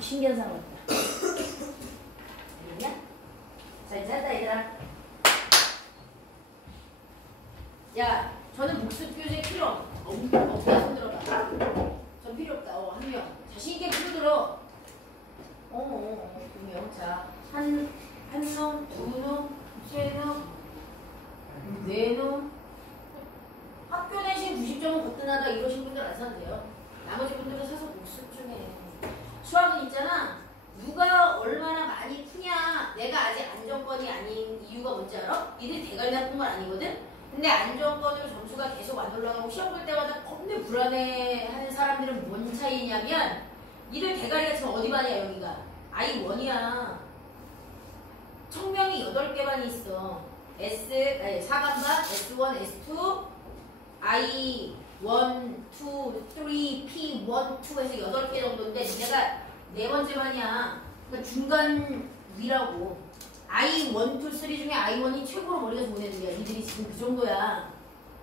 신기한 사람 같다. 알겠냐? 자, 이제 한다, 얘들아. 야, 저는 복습교재 필요 없다. 손 들어봐. 전 필요 없다. 한 명. 자신있게 필요 들어. 두 명. 자, 한 놈, 두 놈, 세 놈, 네 놈. 학교 내신 90점은 거뜬하다 이러신 분들 안 사도 돼요. 나머지 분들은 사서 복습 좀 해. 수학은 있잖아. 누가 얼마나 많이 푸냐. 내가 아직 안정권이 아닌 이유가 뭔지 알아? 니들 대가리 나쁜 건 아니거든? 근데 안정권으로 점수가 계속 안 올라가고 시험 볼 때마다 겁내 불안해하는 사람들은 뭔 차이냐면 니들 대가리가 지금 어디 반이야 여기가? I1이야. 청명이 8개 반이 있어. 4반반, S1, S2, I1, 2, 3, P1, 2 해서 8개 정도인데 니네가 4번째 반이야. 그러니까 중간 위라고. I1, 2, 3 중에 I1이 최고로 머리가 좋은 애들이야. 니들이 지금 그 정도야.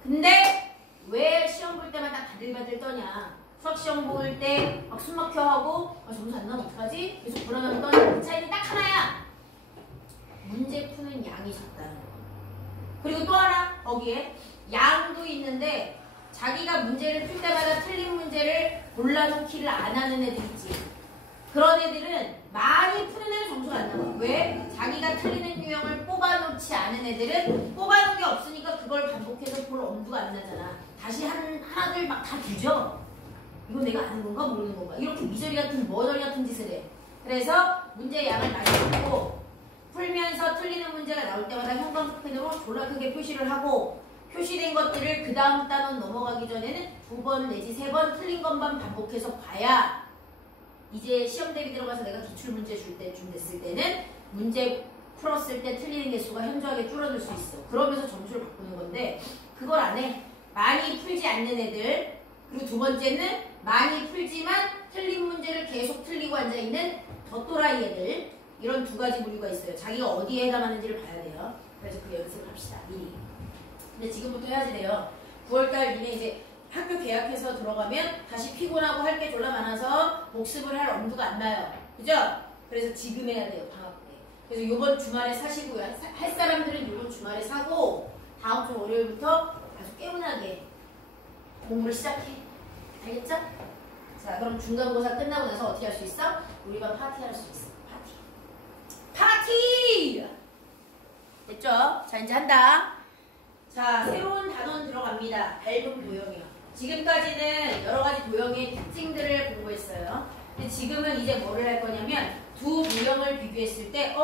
근데 왜 시험 볼 때만 딱 바들바들 떠냐. 수학 시험 볼 때 막 숨 막혀 하고 점수 안 나면 어떡하지? 계속 불안하면 떠냐. 그 차이는 딱 하나야. 문제 푸는 양이 작다는 거. 그리고 또 하나 거기에 양도 있는데 자기가 문제를 풀 때마다 틀린 문제를 골라놓기를 안 하는 애들 있지. 그런 애들은 많이 푸는 애는 점수가 안 나와. 왜? 자기가 틀리는 유형을 뽑아놓지 않은 애들은 뽑아놓은 게 없으니까 그걸 반복해서 볼 엄두가 안 나잖아. 다시 하나들 막 다 뒤져. 이거 내가 아는 건가 모르는 건가. 이렇게 미저리 같은 머저리 같은 짓을 해. 그래서 문제 양을 많이 풀고 풀면서 틀리는 문제가 나올 때마다 형광펜으로 졸라 크게 표시를 하고 표시된 것들을 그 다음 단원 넘어가기 전에는 2번 내지 3번 틀린 것만 반복해서 봐야 이제 시험 대비 들어가서 내가 기출 문제 줄 때쯤 됐을 때는 문제 풀었을 때 틀리는 개수가 현저하게 줄어들 수 있어. 그러면서 점수를 바꾸는 건데 그걸 안 해. 많이 풀지 않는 애들. 그리고 두 번째는 많이 풀지만 틀린 문제를 계속 틀리고 앉아있는 덧또라이 애들. 이런 두 가지 부류가 있어요. 자기가 어디에 해당하는지를 봐야 돼요. 그래서 그 연습을 합시다. 미리. 근데 지금부터 해야지 돼요. 9월달 니네 이제 학교 개학해서 들어가면 다시 피곤하고 할 게 졸라 많아서 복습을 할 엄두가 안 나요. 그죠? 그래서 지금 해야 돼요. 방학 때. 그래서 요번 주말에 사시고요. 할 사람들은 요번 주말에 사고 다음 주 월요일부터 아주 깨운하게 공부를 시작해. 알겠죠? 자, 그럼 중간고사 끝나고 나서 어떻게 할 수 있어? 우리 반 파티 할 수 있어. 파티! 됐죠? 자, 이제 한다. 자, 새로운 단원 들어갑니다. 밝은 도형이요. 지금까지는 여러 가지 도형의 특징들을 공부했어요. 근데 지금은 이제 뭐를 할 거냐면 두 도형을 비교했을 때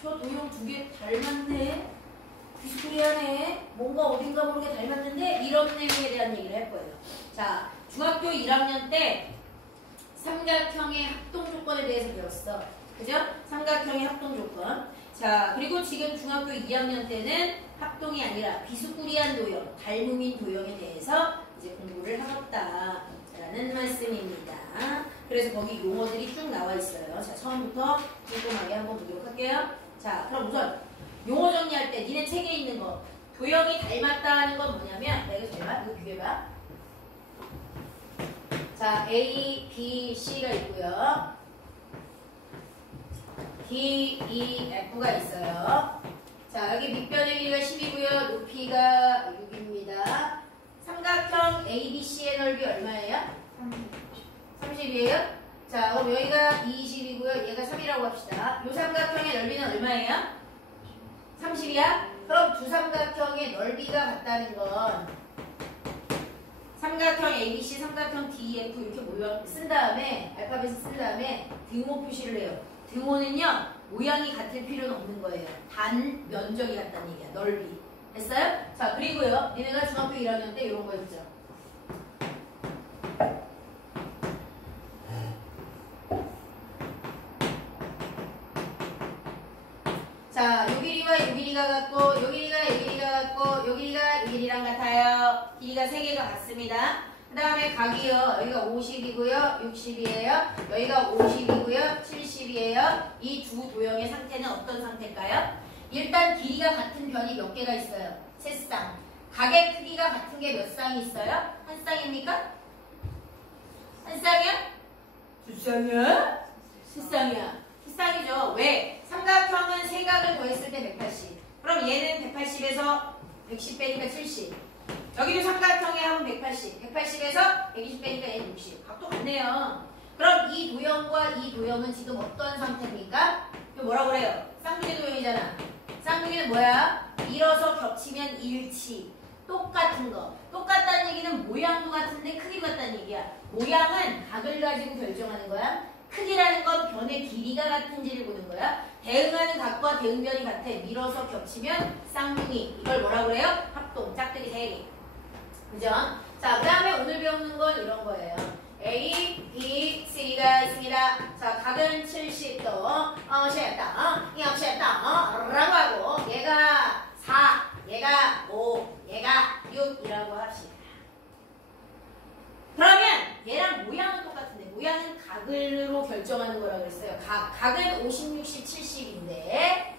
저 도형 두 개 닮았네? 비스무리하네? 뭔가 어딘가 모르게 닮았는데? 이런 내용에 대한 얘기를 할 거예요. 자, 중학교 1학년 때 삼각형의 합동 조건에 대해서 배웠어. 그죠? 삼각형의 합동 조건. 자, 그리고 지금 중학교 2학년 때는 합동이 아니라 비스무리한 도형, 닮음인 도형에 대해서 이제 공부를 하겠다라는 말씀입니다. 그래서 거기 용어들이 쭉 나와 있어요. 자, 처음부터 꼼꼼하게 한번 보도록 할게요. 자, 그럼 우선 용어 정리할 때 니네 책에 있는 거 도형이 닮았다는 건 뭐냐면 내가 제발 이거 비교해봐. 자, A, B, C가 있고요. D, E, F가 있어요. 자, 여기 밑변의 길이가 10이고요. 높이가 6입니다. 삼각형 ABC의 넓이 얼마예요? 30이에요? 자, 그럼 여기가 20이고요. 얘가 3이라고 합시다. 이 삼각형의 넓이는 얼마예요? 30이야? 그럼 두 삼각형의 넓이가 같다는 건 삼각형 ABC, 삼각형 DEF 이렇게 모여 쓴 다음에 알파벳을 쓴 다음에 등호 표시를 해요. 등호는요 모양이 같을 필요는 없는 거예요. 단 면적이 같다는 얘기야. 넓이. 됐어요? 자, 그리고요 니네가 중학교 1학년 때 이런 거 했죠. 자, 요 길이와 요 길이가 같고 요 길이가 요 길이가 같고 요 길이가 이 길이랑 같아요. 길이가 3개가 같습니다. 그 다음에 각이요. 여기가 50이고요. 60이에요. 여기가 50이고요. 70이에요. 이 두 도형의 상태는 어떤 상태일까요? 일단 길이가 같은 변이 몇 개가 있어요? 3쌍. 각의 크기가 같은 게 몇 쌍이 있어요? 한 쌍입니까? 한 쌍이야? 두 쌍이야? 실상이야. 실상이죠. 왜? 삼각형은 세 각을 더했을 때 180. 그럼 얘는 180에서 110 빼니까 70. 여기도 삼각형에 하면 180. 180에서 120 빼니까 얘는 60. 각도 같네요. 그럼 이 도형과 이 도형은 지금 어떤 상태입니까? 이거 뭐라고 그래요? 쌍둥이 도형이잖아. 쌍둥이는 뭐야? 밀어서 겹치면 일치. 똑같은 거. 똑같다는 얘기는 모양도 같은데 크기도 같다는 얘기야. 모양은 각을 가지고 결정하는 거야. 크기라는 건 변의 길이가 같은지를 보는 거야. 대응하는 각과 대응변이 같아. 밀어서 겹치면 쌍둥이. 이걸 뭐라고 그래요? 합동. 짝대기 3개. 그죠? 자, 그 다음에 오늘 배우는 건 이런 거예요. A, B, C가 있습니다. 자, 각은 70도, 쉐다, 쉐다, 라고 하고, 얘가 4, 얘가 5, 얘가 6이라고 합시다. 그러면 얘랑 모양은 똑같은데, 모양은 각으로 결정하는 거라고 그랬어요. 각은 50, 60, 70인데,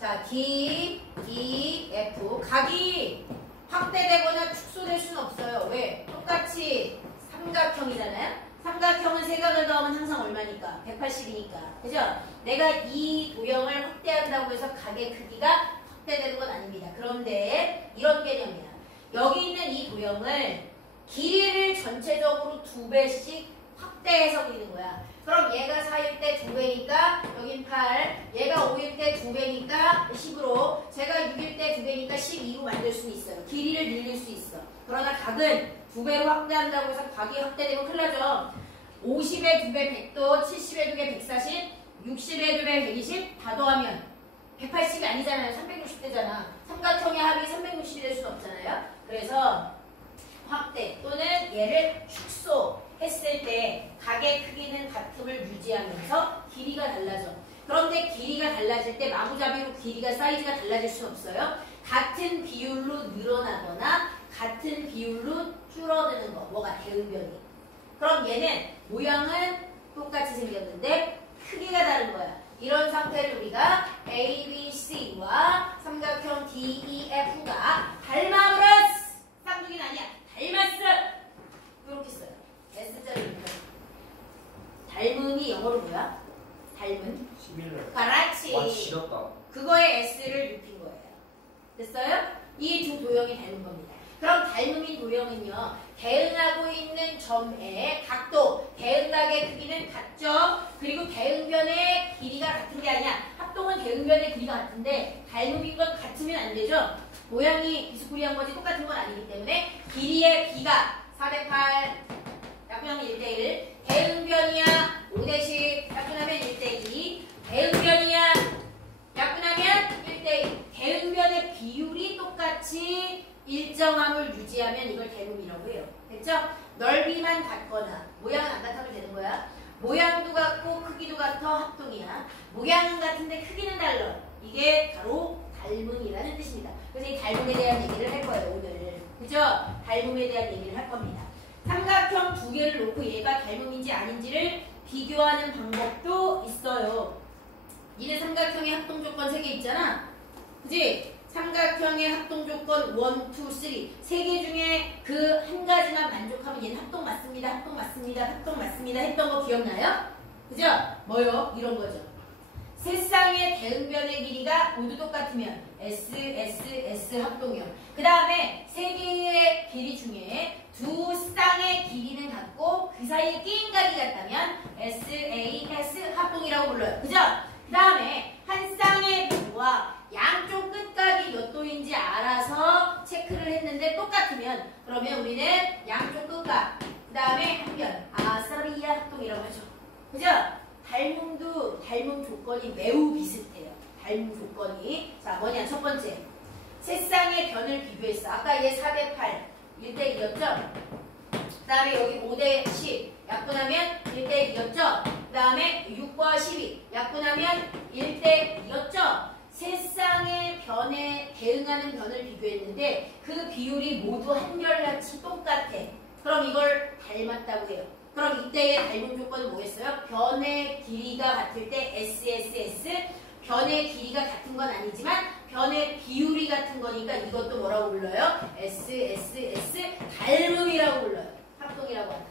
자, D, E, F. 각이 확대되거나 축소될 수는 없어요. 왜? 똑같이 삼각형이잖아요. 삼각형은 세 각을 더하면 항상 얼마니까? 180이니까. 그죠? 내가 이 도형을 확대한다고 해서 각의 크기가 확대되는 건 아닙니다. 그런데 이런 개념이야. 여기 있는 이 도형을 길이를 전체적으로 2배씩 확대해서 그리는 거야. 그럼 얘가 4일 때 2배니까 여긴 8, 얘가 5일 때 2배니까 10으로, 제가 6일 때 2배니까 12로 만들 수 있어요. 길이를 늘릴 수 있어. 그러나 각은 2배로 확대한다고 해서 각이 확대되면 큰일 나죠. 50에 2배 100도, 70에 2배 140, 60에 2배 120 다 더하면 180이 아니잖아요. 360대잖아. 삼각형의 합이 360이 될 수는 없잖아요. 그래서 확대 또는 얘를 축소했을 때 각의 크기는 같음을 유지하면서 길이가 달라져. 그런데 길이가 달라질 때 마구잡이로 길이가 사이즈가 달라질 수는 없어요. 같은 비율로 늘어나거나 같은 비율로 줄어드는 거. 뭐가 대응변이. 그럼 얘는 모양은 똑같이 생겼는데 크기가 다른 거야. 이런 상태를 우리가 A, B, C와 삼각형 D, E, F가 닮아버렸어. 쌍둥이는 아니야. 닮았어. 이렇게 써요. S자리입니다. 닮음이 영어로 뭐야? 닮은? 그렇지. 와, 지렸다. 그거에 S를 입힌 거예요. 됐어요? 이 두 도형이 닮은 겁니다. 그럼 닮음인 도형은요, 대응하고 있는 점의 각도, 대응각의 크기는 같죠? 그리고 대응변의 길이가 같은 게 아니야. 합동은 대응변의 길이가 같은데 닮음인 건 같으면 안 되죠? 모양이 비스코리한 거지 똑같은 건 아니기 때문에 길이의 B가 4대8, 약분하면 1대1, 대응변이야 5대10, 약분하면 1대2, 대응변이야 약분하면 1대1. 대응변의 비율이 똑같이 일정함을 유지하면 이걸 대응이라고 해요. 됐죠? 넓이만 같거나 모양은 안 같아도 되는 거야. 모양도 같고 크기도 같아 합동이야. 모양은 같은데 크기는 달라. 이게 바로 닮음이라는 뜻입니다. 그래서 이 닮음에 대한 얘기를 할 거예요, 오늘. 그죠? 닮음에 대한 얘기를 할 겁니다. 삼각형 두 개를 놓고 얘가 닮음인지 아닌지를 비교하는 방법도 있어요. 니네 삼각형의 합동 조건 3개 있잖아. 그지? 삼각형의 합동 조건 1, 2, 3. 3개 중에 그 한 가지만 만족하면 얘는 합동 맞습니다. 합동 맞습니다. 합동 맞습니다. 했던 거 기억나요? 그죠? 뭐요? 이런 거죠. 세 쌍의 대응변의 길이가 모두 똑같으면 S, S, S 합동형. 그 다음에 세 개의 길이 중에 두 쌍의 길이는 같고 그 사이에 끼인 각이 같다면 S, A, S 합동이라고 불러요. 그죠? 그 다음에 한 쌍의 비도와 양쪽 끝각이 몇 도인지 알아서 체크를 했는데 똑같으면 그러면 우리는 양쪽 끝각 그 다음에 한 변 아사리아 합동이라고 하죠. 그죠? 닮음도 닮음 조건이 매우 비슷해요. 닮음 조건이. 자, 뭐냐? 첫 번째. 세 쌍의 변을 비교했어. 아까 얘 4대8 1대2였죠? 그 다음에 여기 5대10 약분하면 1대2였죠? 그 다음에 6과 12 약분하면 1대2였죠? 세 쌍의 변에 대응하는 변을 비교했는데 그 비율이 모두 한결같이 똑같아. 그럼 이걸 닮았다고 해요. 그럼 이때의 닮음 조건은 뭐겠어요? 변의 길이가 같을 때 S, S, S. 변의 길이가 같은 건 아니지만 변의 비율이 같은 거니까 이것도 뭐라고 불러요? S, S, S. 닮음이라고 불러요. 합동이라고 한다.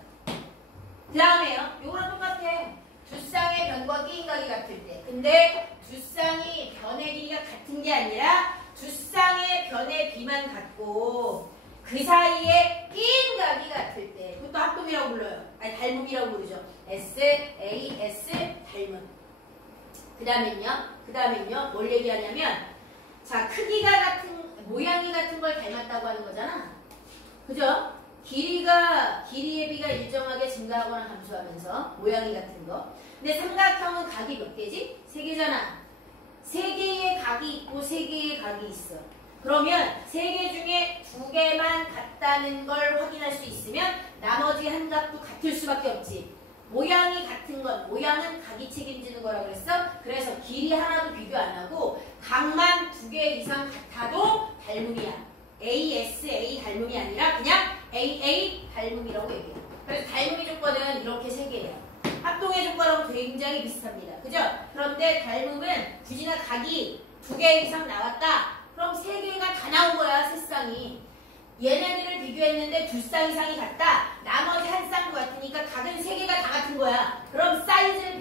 그 다음에요. 요거랑 똑같아. 두 쌍의 변과 끼인각이 같을 때. 근데 두 쌍이 변의 길이가 같은 게 아니라 두 쌍의 변의 비만 같고 그 사이에 끼인각이 같을 때. 그것도 합동이라고 불러요. 아니 닮음이라고 부르죠. S, A, S 닮음. 그 다음엔요 뭘 얘기하냐면 자 크기가 같은 모양이 같은 걸 닮았다고 하는 거잖아. 그죠? 길이의 비가 일정하게 증가하거나 감소하면서 모양이 같은 거. 근데 삼각형은 각이 몇 개지? 3개잖아. 3개의 각이 있고 3개의 각이 있어. 그러면 3개 중에 2개만 같다는 걸 확인할 수 있으면 나머지 한 각도 같을 수밖에 없지. 모양이 같은 건 모양은 각이 책임지는 거라고 그랬어. 그래서 길이 하나도 비교 안 하고 각만 2개 이상 같아도 닮음이야. ASA 닮음이 아니라 그냥 AA 닮음이라고 얘기해요. 그래서 닮음의 조건은 이렇게 3개예요. 합동의 조건하고 굉장히 비슷합니다. 그죠? 그런데 닮음은 굳이나 각이 2개 이상 나왔다. 그럼 3개가 다 나온 거야, 세 쌍이. 얘네들을 비교했는데 2쌍 이상이 같다. 나머지 한 쌍도 같으니까 각은 3개가 다 같은 거야. 그럼 사이즈를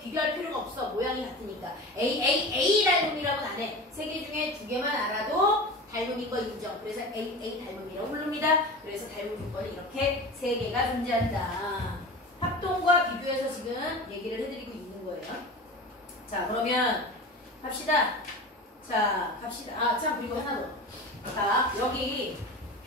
비교할 필요가 없어. 모양이 같으니까. A 닮음이라고는 안 해. 3개 중에 2개만 알아도 닮음인 거 인정. 그래서 A 닮음이라고 부릅니다. 그래서 닮음 조건이 이렇게 3개가 존재한다. 합동과 비교해서 지금 얘기를 해드리고 있는 거예요. 자, 그러면 합시다. 자, 갑시다. 아, 참, 그리고 하나 더. 자, 여기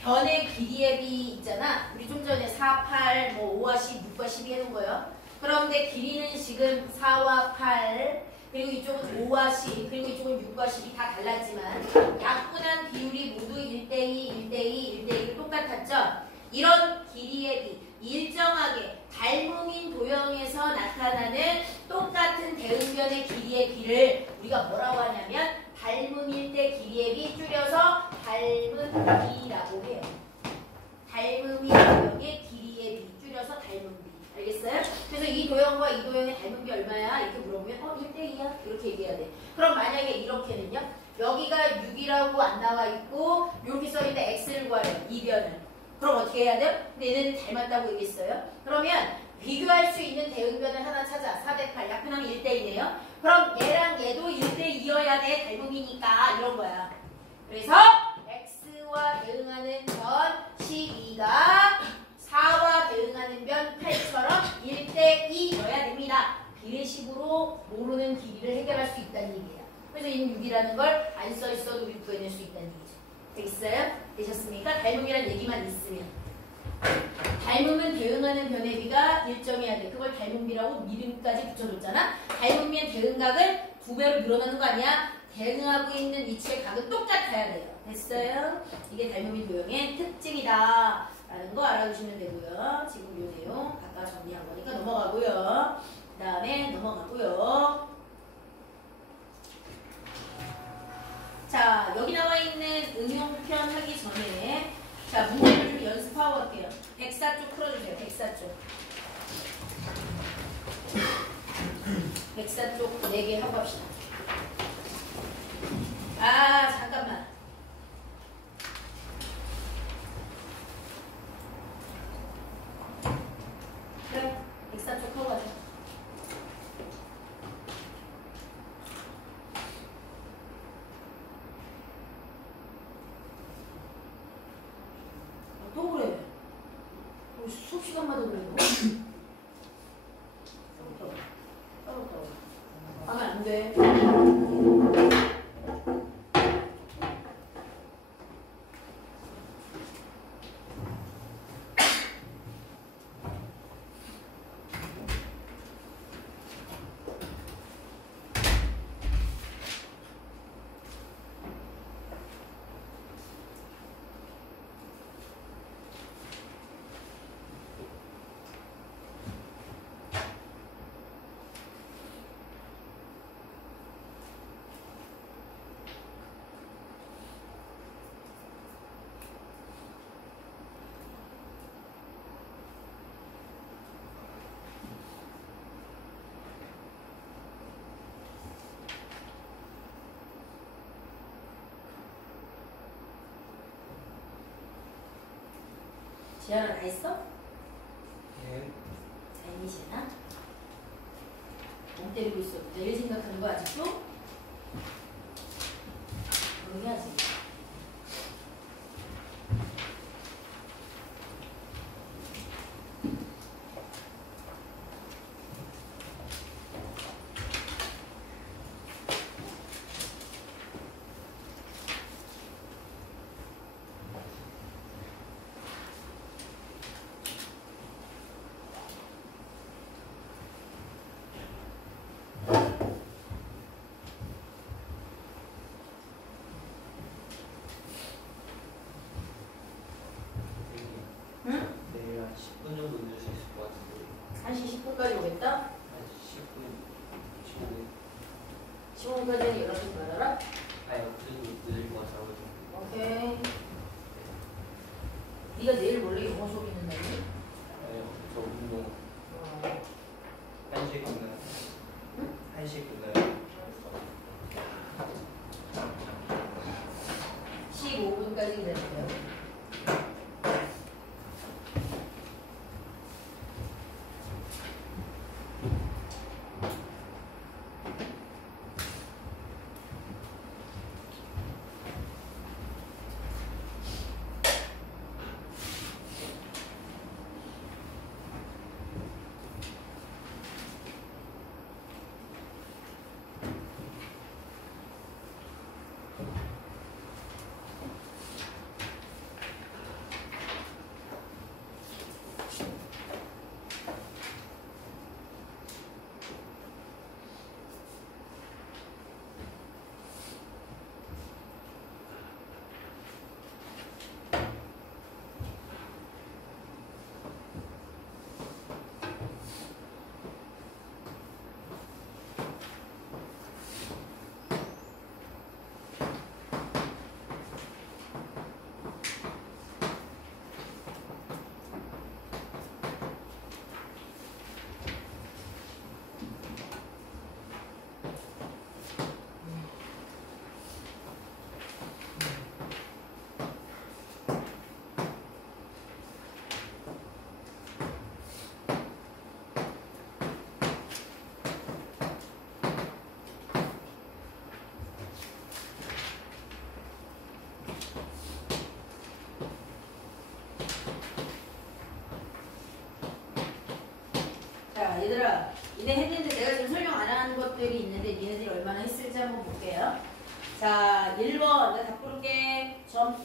변의 길이의 비 있잖아. 우리 좀 전에 4, 8, 뭐 5와 10, 6과 10이 해놓은 거예요. 그런데 길이는 지금 4와 8, 그리고 이쪽은 5와 10, 그리고 이쪽은 6과 10이 다 달랐지만 약분한 비율이 모두 1대2, 1대2, 1대2로 똑같았죠. 이런 길이의 비, 일정하게 닮음인 도형에서 나타나는 똑같은 대응변의 길이의 비를 우리가 뭐라고 하냐면 닮음일 때 길이의 비 줄여서 닮음비라고 해요. 닮음이 도형의 길이의 비 줄여서 닮음비. 알겠어요? 그래서 이 도형과 이 도형의 닮음비 얼마야? 이렇게 물어보면 1대2야? 이렇게 얘기해야 돼. 그럼 만약에 이렇게는요? 여기가 6이라고 안 나와 있고 이렇게 써있는데 x를 구하래요. 이 변을. 그럼 어떻게 해야 돼요? 근데 얘네는 닮았다고 얘기했어요. 그러면 비교할 수 있는 대응변을 하나 찾아. 4대 8 약분하면 1대2네요. 그럼 얘랑 얘도 1대2여야 돼. 닮음이니까 이런 거야. 그래서 x와 대응하는 변 12가 4와 대응하는 변 8처럼 1대2여야 됩니다. 비례식으로 모르는 길이를 해결할 수 있다는 얘기예요. 그래서 이 6이라는 걸 안 써있어도 우리 구해낼 수 있다는 얘기죠. 되겠어요? 되셨습니까? 닮음이란 얘기만 있으면. 닮음은 대응하는 변의 비가 일정해야 돼. 그걸 닮음비라고 미름까지 붙여줬잖아. 닮음면 대응각은 2배로 늘어나는 거 아니야? 대응하고 있는 위치의 각은 똑같아야 돼요. 됐어요? 이게 닮음인 도형의 특징이다 라는 거 알아두시면 되고요. 지금 이 내용 아까 정리한 거니까 넘어가고요. 그 다음에 넘어가고요. 자, 여기 나와 있는 응용편 하기 전에 자, 문제를 좀 연습하고 갈게요. 백사 쪽 풀어주세요. 백사 쪽. 백사 쪽 4개 하고 합시다. 아, 잠깐만. 그래, 백사 쪽 하고 가자. 또 그래. 수업 시간마다 그래. 떠먹다. 하면 안 돼. 지연아 다 했어? 네. 잘 미시나? 때리고 있어. 내일 생각하는 거 아직도? 조용해야지. 응? 내일 한 10분 정도 늦을 수 있을 것 같은데. 1시 10분까지 오겠다? 한 10분, 15분까지는 연락 좀 받아라. 아니, 그래도 늦을 것 같아요. 오케이. 네가 내일 원래 영어 수업 있는다니? 아니요, 저 운동 어. 1시에 끝나요. 응? 1시에 끝나요. 15분까지 기다릴게요. 자, 얘들아, 니네 했는데 내가 지금 설명 안 하는 것들이 있는데 니네들이 얼마나 했을지 한번 볼게요. 자, 1번 내가 다 부를게. 점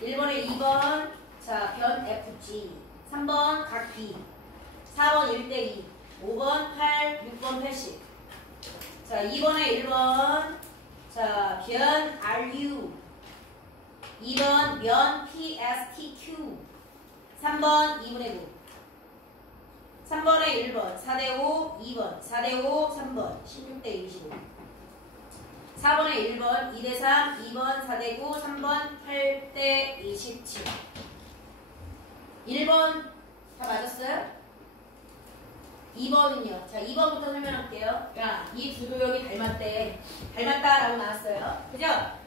2. 1번에 2번 자, 변 FG. 3번 각 B. 4번 1대2. 5번 8, 6번 80. 자, 2번에 1번 자, 변 RU. 2번 면 PSTQ. 3번 2분의 9. 3번에 1번 4대5 2번 4대5 3번 16대 25. 4번에 1번 2대3 2번 4대9 3번 8대 27. 1번 다 맞았어요? 2번은요. 자, 2번부터 설명할게요. 야, 이 두 도형이 닮았대. 닮았다라고 나왔어요. 그죠?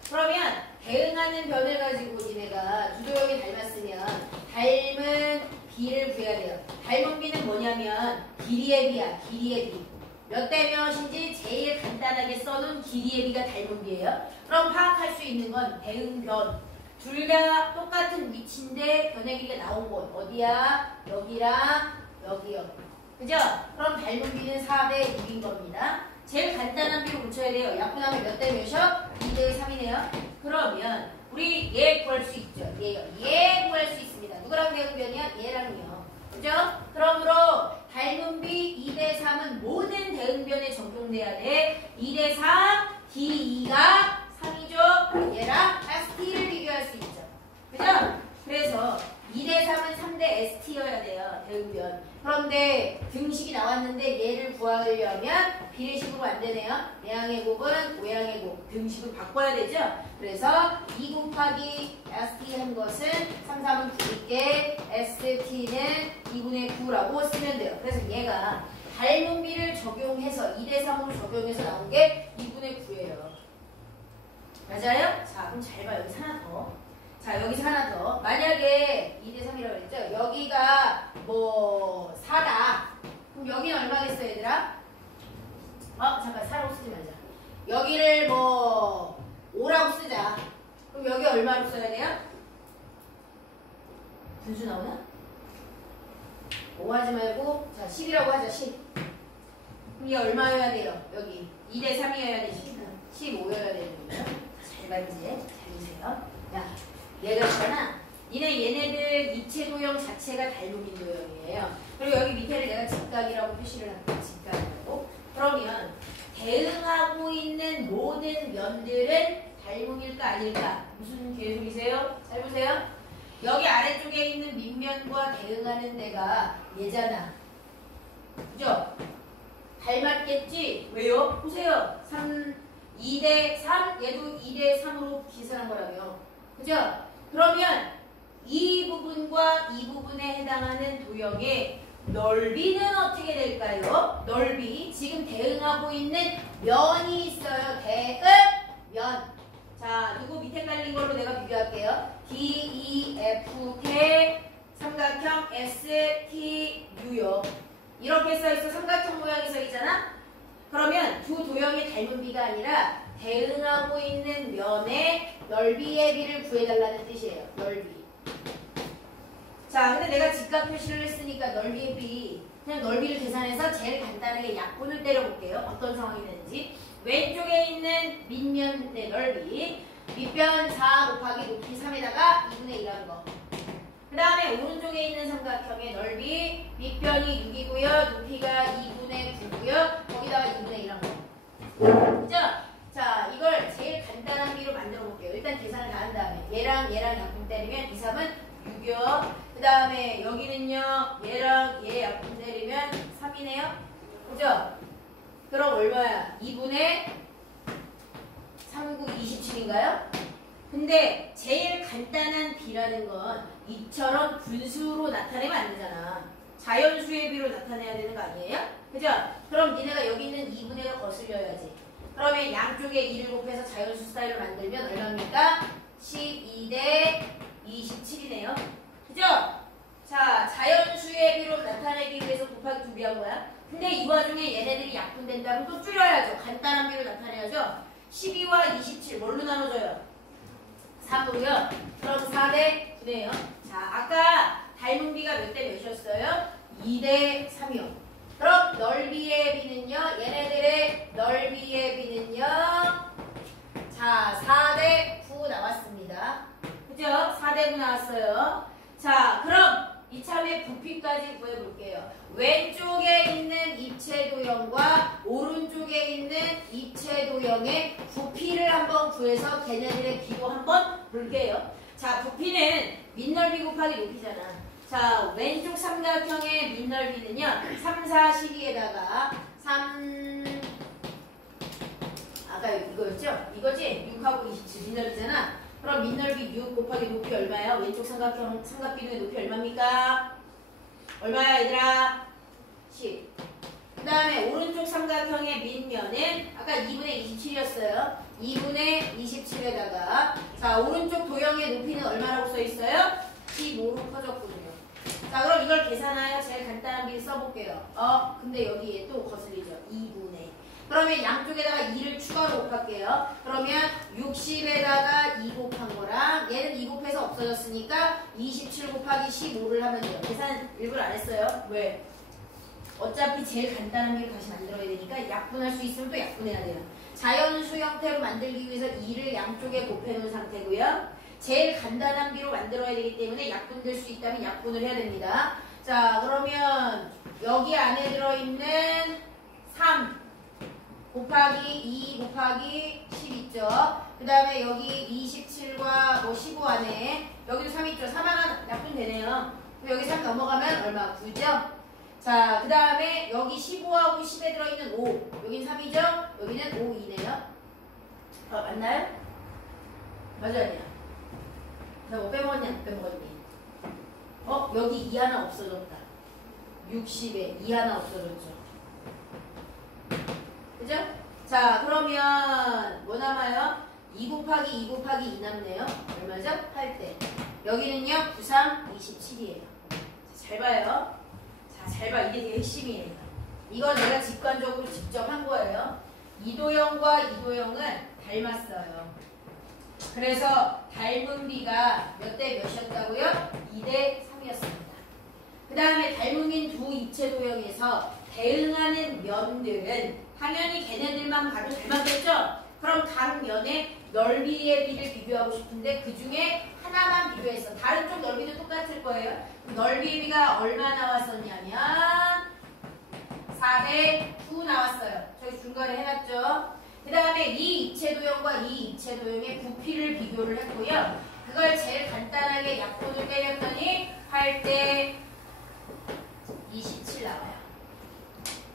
그러면 대응하는 변을 가지고 니네가 두 도형이 닮았으면 닮은 B를 구해야 돼요. 닮은 B는 뭐냐면 길이의 B야. 길이의 B. 몇 대 몇인지 제일 간단하게 써놓은 길이의 B가 닮은 B예요. 그럼 파악할 수 있는 건 대응변. 둘 다 똑같은 위치인데 변의 길이가 나온 곳. 어디야? 여기랑 여기요. 그죠? 그럼 닮은 B는 4대 6인 겁니다. 제일 간단한 B로 붙여야 돼요. 약분하면 몇 대 몇이요? 2대 3이네요. 그러면 우리 얘 구할 수 있죠. 얘 구할 수 있습니다. 누구랑 대응변이야? 얘랑요. 그죠? 그러므로 닮은 B 2대 3은 모든 대응변에 적용돼야 돼. 2대 3, D2가 3이죠. 얘랑 ST를 비교할 수 있죠. 그죠? 그래서 2대 3은 3대 ST여야 돼요. 대응변. 그런데 등식이 나왔는데 얘를 구하려면 비례식으로 안 되네요. 내항의 곱은 오항의 곱. 등식을 바꿔야 되죠. 그래서 2 곱하기 ST 한 것은 3, 3은 9개, ST는 2분의 9라고 쓰면 돼요. 그래서 얘가 닮은 B를 적용해서 2대 3으로 적용해서 나온 게 2분의 9예요. 맞아요? 자, 그럼 잘 봐. 여기서 하나 더. 자, 여기서 하나 더. 만약에 2대 3이라고 했죠? 여기가 뭐 4다. 그럼 여기는 얼마겠어, 얘들아? 여기를 뭐 5라고 쓰자. 그럼 여기 얼마로 써야 돼요? 분수 나오나? 5 하지 말고 자 10이라고 하자. 10. 그럼 이게 얼마여야 돼요? 여기 2대 3이어야 되지. 15여야 되는 거예요. 잘 봐 이제. 잘 보세요. 야 얘가 있잖아. 얘네들 입체 도형 자체가 닮은 도형이에요. 그리고 여기 밑에를 내가 직각이라고 표시를 할게요. 직각이라고. 그러면 대응하고 있는 모든 면들은 닮음일까 아닐까? 무슨 개소리세요? 잘 보세요. 여기 아래쪽에 있는 밑면과 대응하는 데가 얘잖아. 그죠? 닮았겠지? 왜요? 보세요. 2대 3, 얘도 2대 3으로 계산한 거라며. 그죠? 그러면 이 부분과 이 부분에 해당하는 도형의 넓이는 어떻게 될까요? 넓이. 지금 대응하고 있는 면이 있어요. 대응, 면. 자, 누구 밑에 깔린 걸로 내가 비교할게요. D, E, F, K, 삼각형 S, T, U요. 이렇게 써있어. 삼각형 모양이 써있잖아? 그러면 두 도형의 닮은 비가 아니라 대응하고 있는 면의 넓이의 비를 구해달라는 뜻이에요. 넓이. 자, 근데 내가 직각 표시를 했으니까 넓이의 비, 그냥 넓이를 계산해서 제일 간단하게 약분을 때려볼게요. 어떤 상황이 되는지. 왼쪽에 있는 밑면의 넓이, 밑변 4 곱하기 높이 3에다가 2분의 1하는 거. 그 다음에 오른쪽에 있는 삼각형의 넓이, 밑변이 6이고요. 높이가 2분의 9고요. 거기다가 2분의 1한 거. 그죠? 자, 이걸 제일 간단한 비로 만들어 볼게요. 일단 계산을 다 한 다음에 얘랑 약분 때리면 2, 3은 6이요. 그 다음에 여기는요. 얘랑 얘 약분 때리면 3이네요. 그죠? 그럼 얼마야? 2분의 3, 9, 27인가요? 근데 제일 간단한 비라는 건 이처럼 분수로 나타내면 안 되잖아. 자연수의 비로 나타내야 되는 거 아니에요? 그죠? 그럼 니네가 여기 있는 2분의가 거슬려야지. 그러면 양쪽에 2를 곱해서 자연수 스타일로 만들면 얼마입니까? 12대 27이네요. 그죠? 자, 자연수의 비로 나타내기 위해서 곱하기 2배 한 거야. 근데 이 와중에 얘네들이 약분된다면 또 줄여야죠. 간단한 비로 나타내야죠. 12와 27 뭘로 나눠져요? 3으로요. 그럼 4대 9네요. 자, 아까 닮은 비가 몇 대 몇이었어요? 2대 3이요. 그럼 넓이의 비는요. 얘네들의 넓이의 비는요. 자, 4대 9 나왔습니다. 그죠? 4대 9 나왔어요. 자, 그럼 이참에 부피까지 구해볼게요. 왼쪽에 있는 입체 도형과 오른쪽에 있는 입체 도형의 부피를 한번 구해서 걔네들의 비도 한번 볼게요. 자, 부피는 밑넓이 곱하기 높이잖아. 자, 왼쪽 삼각형의 밑넓이는요. 3, 4, 12에다가 3 아까 이거였죠? 이거지? 6하고 27 밑넓이잖아. 그럼 밑넓이 6 곱하기 높이 얼마예요? 왼쪽 삼각형 삼각비도의 높이 얼마입니까? 얼마야 얘들아? 10. 그 다음에 오른쪽 삼각형의 밑면은 아까 2분의 27이었어요. 2분의 27에다가 자 오른쪽 도형의 높이는 얼마라고 써있어요? 15로 커졌거든요. 자 그럼 이걸 계산하여 제일 간단한 비를 써볼게요. 근데 여기에 또 거슬리죠. 2분의 그러면 양쪽에다가 2를 추가로 곱할게요. 그러면 60에다가 2 곱한 거랑 얘는 2 곱해서 없어졌으니까 27 곱하기 15를 하면 돼요. 계산 일부러 안 했어요. 왜? 어차피 제일 간단한 비를 다시 만들어야 되니까 약분할 수 있으면 또 약분해야 돼요. 자연수 형태로 만들기 위해서 2를 양쪽에 곱해놓은 상태고요. 제일 간단한 비로 만들어야 되기 때문에 약분될 수 있다면 약분을 해야 됩니다. 자 그러면 여기 안에 들어있는 3 곱하기 2 곱하기 10 있죠. 그 다음에 여기 27과 뭐 15 안에 여기도 3 있죠. 3 하나 약분되네요. 여기 3 넘어가면 얼마? 9죠. 자, 그 다음에 여기 15하고 10에 들어있는 5. 여긴 3이죠? 여기는 5, 2네요. 맞나요? 맞아, 아니야? 나 뭐 빼먹었냐? 못 빼먹었니? 여기 2 하나 없어졌다. 60에 2 하나 없어졌죠. 그죠? 자, 그러면 뭐 남아요? 2 곱하기 2 곱하기 2 남네요. 얼마죠? 8대. 여기는요, 9, 3, 27이에요. 잘 봐요. 자, 잘 봐. 이게 되게 핵심이에요. 이건 내가 직관적으로 직접 한 거예요. 이도형과 이도형은 닮았어요. 그래서 닮은 비가 몇 대 몇이었다고요? 2대 3이었습니다. 그 다음에 닮은 빈 두 입체도형에서 대응하는 면들은 당연히 걔네들만 봐도 닮았겠죠? 그럼 각 면의 넓이의 비를 비교하고 싶은데 그 중에 하나만 비교했어. 다른 쪽 넓이도 똑같을 거예요. 넓이의 비가 얼마 나왔었냐면 4대 9 나왔어요. 저기 중간에 해놨죠. 그 다음에 이 입체도형과 이 입체도형의 부피를 비교를 했고요. 그걸 제일 간단하게 약분을 때렸더니 8대 27 나와요.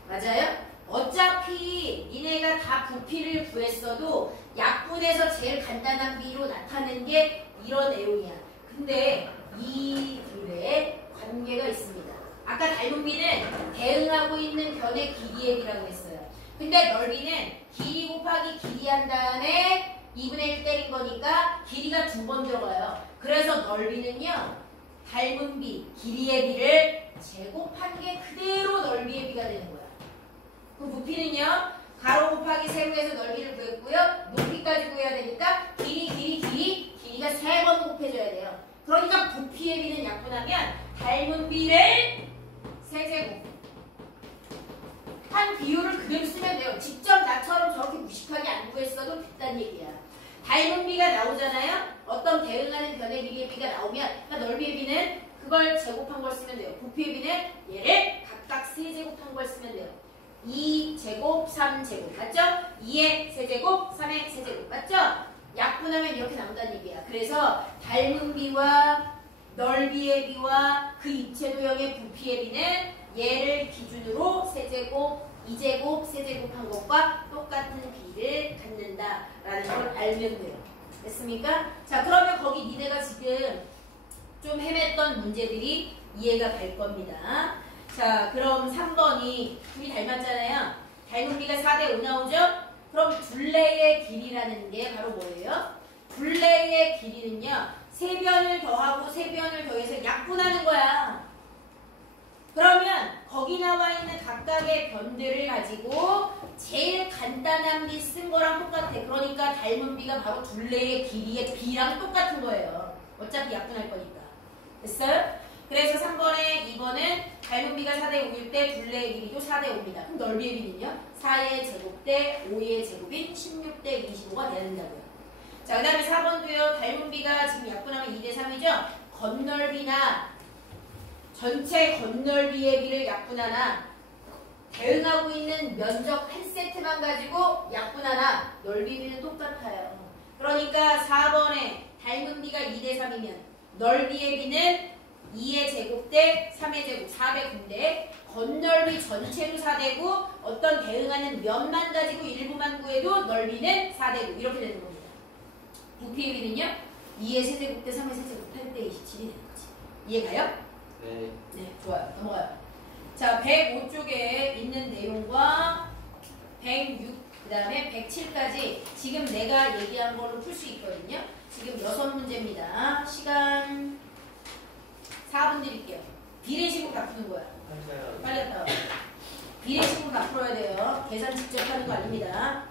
맞아요? 어차피 니네가 다 부피를 구했어도 약분에서 제일 간단한 비로 나타낸 게 이런 내용이야. 근데 이 둘의 관계가 있습니다. 아까 닮은 비는 대응하고 있는 변의 길이의 비라고 했어요. 근데 넓이는 길이 곱하기 길이 한 다음에 2분의 1 때린 거니까 길이가 두 번 들어가요. 그래서 넓이는요, 닮은 비, 길이의 비를 제곱한 게 그대로 넓이의 비가 되는 거야. 그럼 부피는요, 가로 곱하기 세로에서 넓이를 구했고요, 높이까지 구해야 되니까 길이가 3번 곱해줘야 돼요. 그러니까 부피의 비는 약분하면 닮은 비를 세제곱 한 비율을 그대로 쓰면 돼요. 직접 나처럼 저렇게 무식하게 안 구했어도 됐단 얘기야. 닮은 비가 나오잖아요. 어떤 대응하는 변의 비례 비가 나오면 그러니까 넓이의 비는 그걸 제곱한 걸 쓰면 돼요. 부피의 비는 얘를 각각 세제곱한 걸 쓰면 돼요. 2제곱, 3제곱 맞죠? 2의 세제곱, 3의 세제곱 맞죠? 약분하면 이렇게 나온다는 얘기야. 그래서 닮은 비와 넓이의 비와 그 입체도형의 부피의 비는 얘를 기준으로 세제곱, 2제곱, 세제곱한 것과 똑같은 비를 갖는다라는 걸 알면 돼요. 됐습니까? 자, 그러면 거기 니네가 지금 좀 헤맸던 문제들이 이해가 갈 겁니다. 자, 그럼 3번이 둘이 닮았잖아요. 닮은 비가 4대 5 나오죠? 그럼 둘레의 길이라는 게 바로 뭐예요? 둘레의 길이는요, 세 변을 더하고 세 변을 더해서 약분하는 거야. 그러면 거기 나와 있는 각각의 변들을 가지고 제일 간단한 비 쓴 거랑 똑같아. 그러니까 닮은 비가 바로 둘레의 길이의 비랑 똑같은 거예요. 어차피 약분할 거니까. 됐어요? 그래서 3번에 2번은 닮은 비가 4대 5일 때 둘레의 길이도 4대 5입니다. 그럼 넓이의 비는요? 4의 제곱 대 5의 제곱인 16대 25가 된다고요. 자, 그 다음에 4번도요. 닮은 비가 지금 약분하면 2대 3이죠? 건넓이나 전체 건넓이의 비를 약분하나 대응하고 있는 면적 한 세트만 가지고 약분하나 넓이 비는 똑같아요. 그러니까 4번에 닮은 비가 2대 3이면 넓이의 비는 2의 제곱 대 3의 제곱 4대 9인데 건넓이 전체도 4대고 어떤 대응하는 면만 가지고 일부만 구해도 넓이는 4대고 이렇게 되는 겁니다. 부피의 비는요? 2의 세제곱 대 3의 세제곱 8대 27이 되는 거지. 이해가요? 네. 네, 좋아요. 넘어가요. 자, 105쪽에 있는 내용과 106, 그 다음에 107까지 지금 내가 얘기한 걸로 풀 수 있거든요. 지금 6문제입니다. 시간 4분 드릴게요. 비례식으로 다 푸는 거야. 빨리 갔다 와. 비례식으로 다 풀어야 돼요. 계산 직접 하는 거 아닙니다.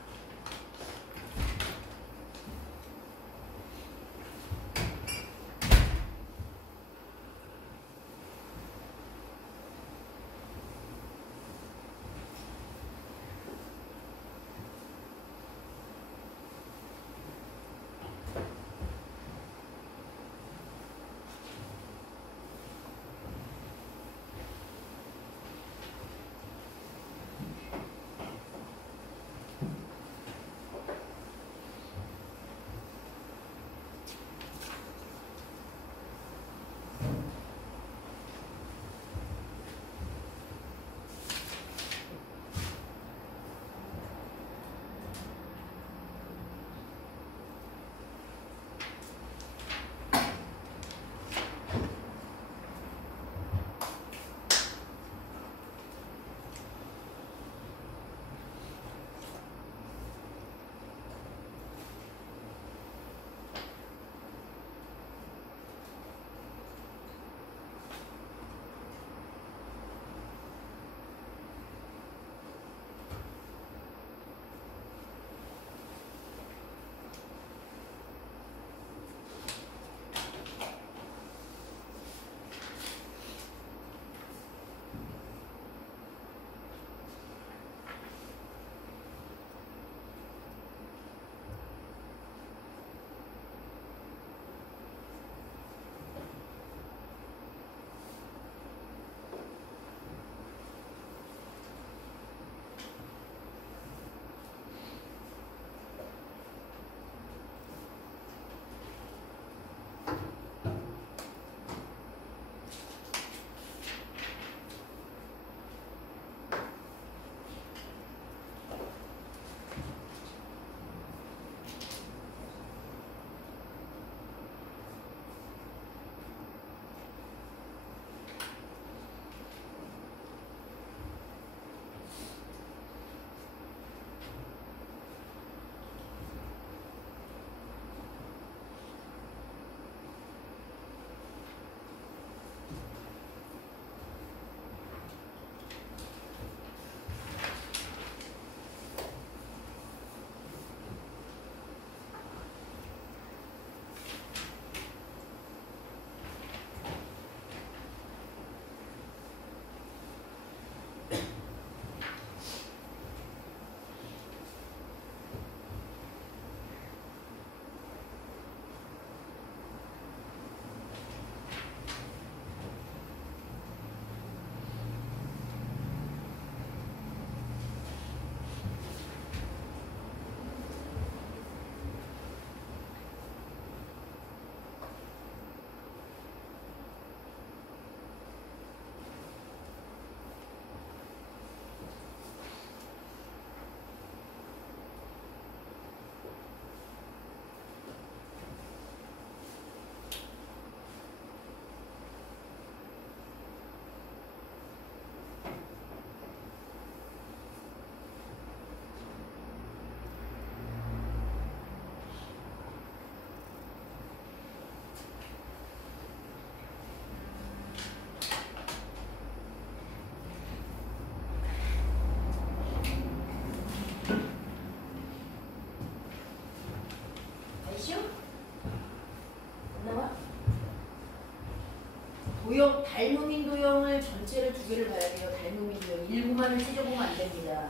물체를 두 개를 봐야 돼요. 닮음인 도형. 일부만을 찢어보면 안 됩니다.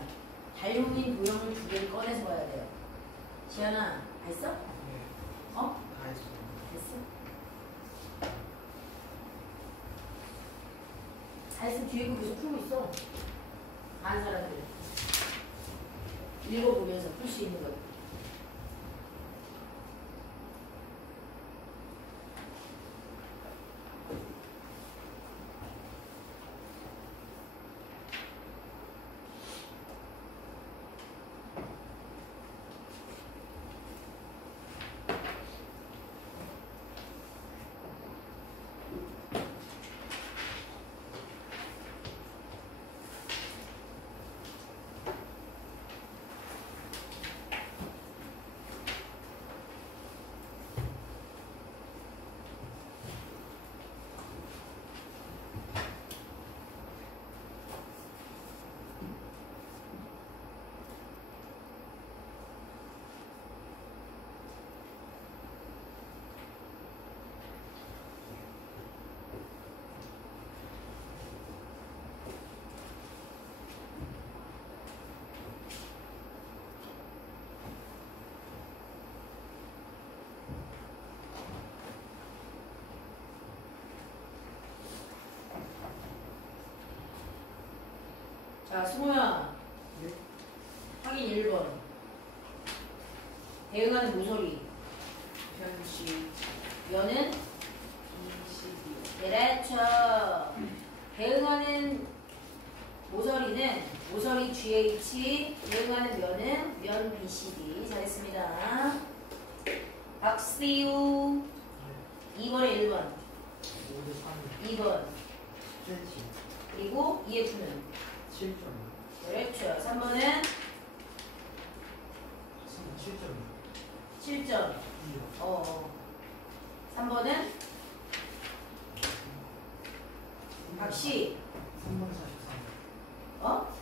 닮음인 도형을 두 개를 꺼내서 봐야 돼요. 지연아, 했어? 어? 다 했어요. 됐어? 다 했으면 뒤에 거 계속 풀고 있어. 안 사람들. 읽어보면서 풀 수 있는 거. 자, 승우야. 네? 확인 1번. 대응하는 모서리. 현시 면은 22. 그렇죠. 대응하는 모서리는 모서리 GH, 대응하는 면은 면 BCD. 잘했습니다. 박시우 2번에 1번, 5대 3. 2번, 7지. 그리고 EF는 7점. 그렇죠. 3번은 7점. 7점. 3번은 박씨. 3번 43. 어?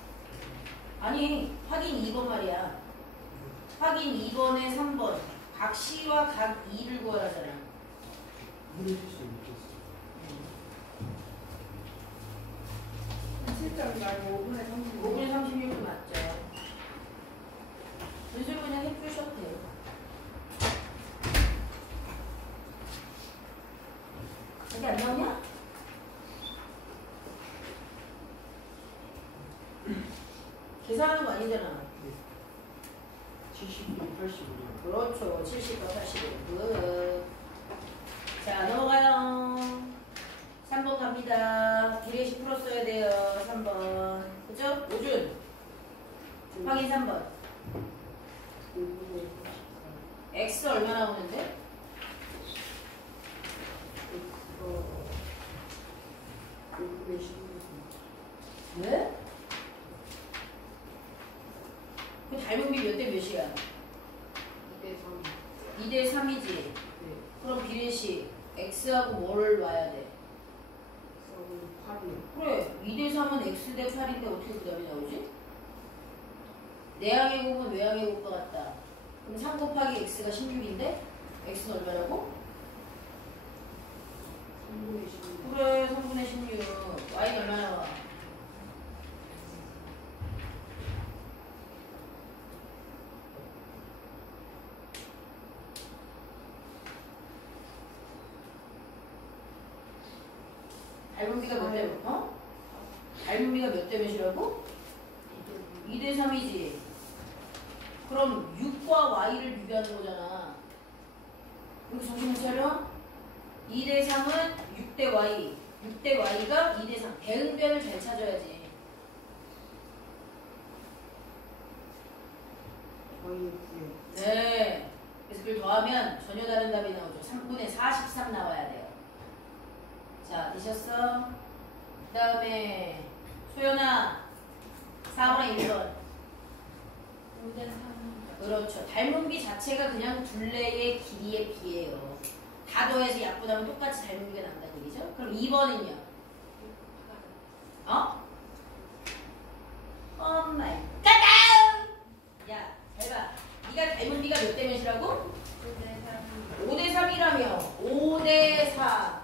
아니, 확인 2번 말이야. 확인 2번에 3번. 각씨와 각 2를 구하라잖아. 무리할 수 있겠어. 7점 말고 5분에 36. 5분에 36분 맞죠. 분수를 그냥 해주셔도 돼요. 이게 안 나오냐? 계산하는 거 아니잖아. 72, 85점. 그렇죠. 70과 85. 자, 넘어가요. 3번 갑니다. 기레시 풀었어야 돼요. 3번. 그죠? 오준. 확인 3번. X 얼마 나오는데? 네? 그 닮은 비 몇 대 몇이야? 2대 3이지? 그럼 비례식 X하고 뭐를 놔야 돼? 그래, 2대 3은 X 대 8인데 어떻게 그 다음에 나오지? 내항의 곱은 외항의 곱과 같다. 그럼 3 곱하기 X가 16인데 X는 얼마라고? 그래, 3분의 16. Y는 얼마 나와? 닮은비가 몇 대, 어? 닮은비가 몇 대 몇이라고? 2대 3이지. 그럼 6과 Y를 비교하는 거잖아. 여기 정신 못 차려? 2대 3은 6대 Y. 6대 Y가 2대 3. 대응변을 잘 찾아야지. 네. 그래서 그걸 더하면 전혀 다른 답이 나오죠. 3분의 43 나와야 돼요. 자, 되셨어? 그 다음에 소연아 4번에 1번. 5대 3. 그렇죠. 닮은비 자체가 그냥 둘레의 길이에 비해요. 다 더해서 약분하면 똑같이 닮은비가 난다는 얘기죠. 그럼 2번은요? 어? 엄마이 까까! 야, 잘 봐. 네가 닮은비가 몇 대 몇이라고? 5대 3이라며. 5대 4.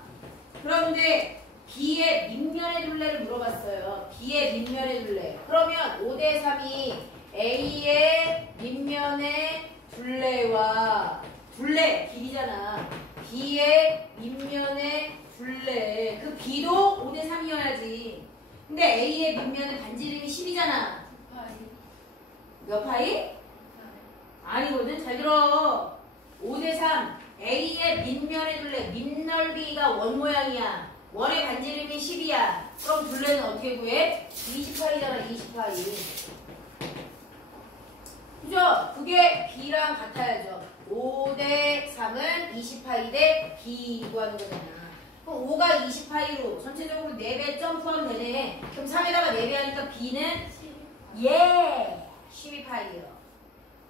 그런데 B의 밑면의 둘레를 물어봤어. 물어봤어요. B의 밑면에 둘레. 그러면 5대3이 A의 밑면에 둘레와 둘레 길이잖아. B의 밑면에 둘레. 그 B도 5대3이어야지. 근데 A의 밑면은 반지름이 10이잖아. 몇 파이? 아니거든. 잘 들어. 5대3 A의 밑면에 둘레. 밑넓이가 원 모양이야. 원의 반지름이 10이야. 그럼 둘레는 어떻게 구해? 20파이잖아. 20파이. 그죠? 그게 B랑 같아야죠. 5대3은 20파이 대 B 구하는 거잖아. 그럼 5가 20파이로 전체적으로 4배 점프하면 되네. 그럼 3에다가 4배 하니까 B는 12파이요.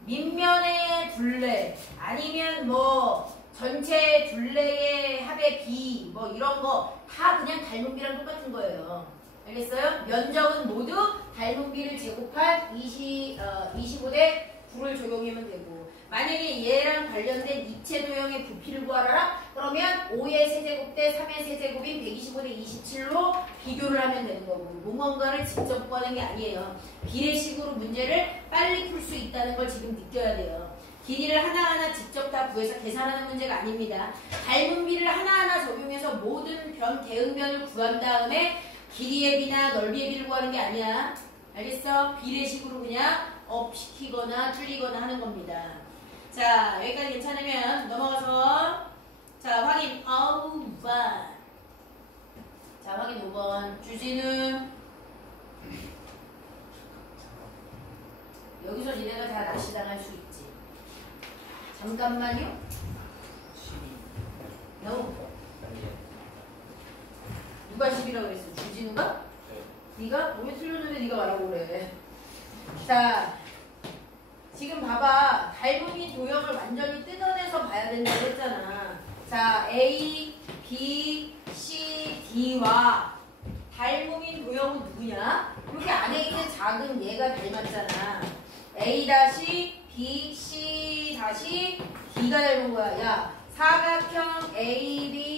밑면의 둘레 아니면 뭐 전체 둘레의 합의 B 뭐 이런 거 다 그냥 닮은비랑 똑같은 거예요. 알겠어요? 면적은 모두 닮은비를 제곱한 25대 9를 적용하면 되고, 만약에 얘랑 관련된 입체 도형의 부피를 구하라 그러면 5의 세제곱 대 3의 세제곱인 125대 27로 비교를 하면 되는 거고, 뭔가를 직접 구하는 게 아니에요. 비례식으로 문제를 빨리 풀 수 있다는 걸 지금 느껴야 돼요. 길이를 하나하나 직접 다 구해서 계산하는 문제가 아닙니다. 닮은비를 하나하나 적용해서 모든 변 대응변을 구한 다음에 길이의 비나 넓이의 비를 구하는 게 아니야. 알겠어? 비례식으로 그냥 업시키거나 줄이거나 하는 겁니다. 자, 여기까지 괜찮으면 넘어가서 자, 확인 5번. 자, 확인 5번. 주진우. 여기서 니네가 다 낚시당할 수 있지. 잠깐만요. No. 누가 10이라고 그랬어? 주진우가? 네가? 왜 틀렸는데 네가 말하고 그래. 자, 지금 봐봐. 닮은이 도형을 완전히 뜯어내서 봐야 된다고 했잖아. 자, A, B, C, D와 닮은이 도형은 누구냐? 이렇게 안에 있는 작은 얘가 닮았잖아. A 다시 B, C 다시 D가 닮은 거야. 야, 사각형 A, B,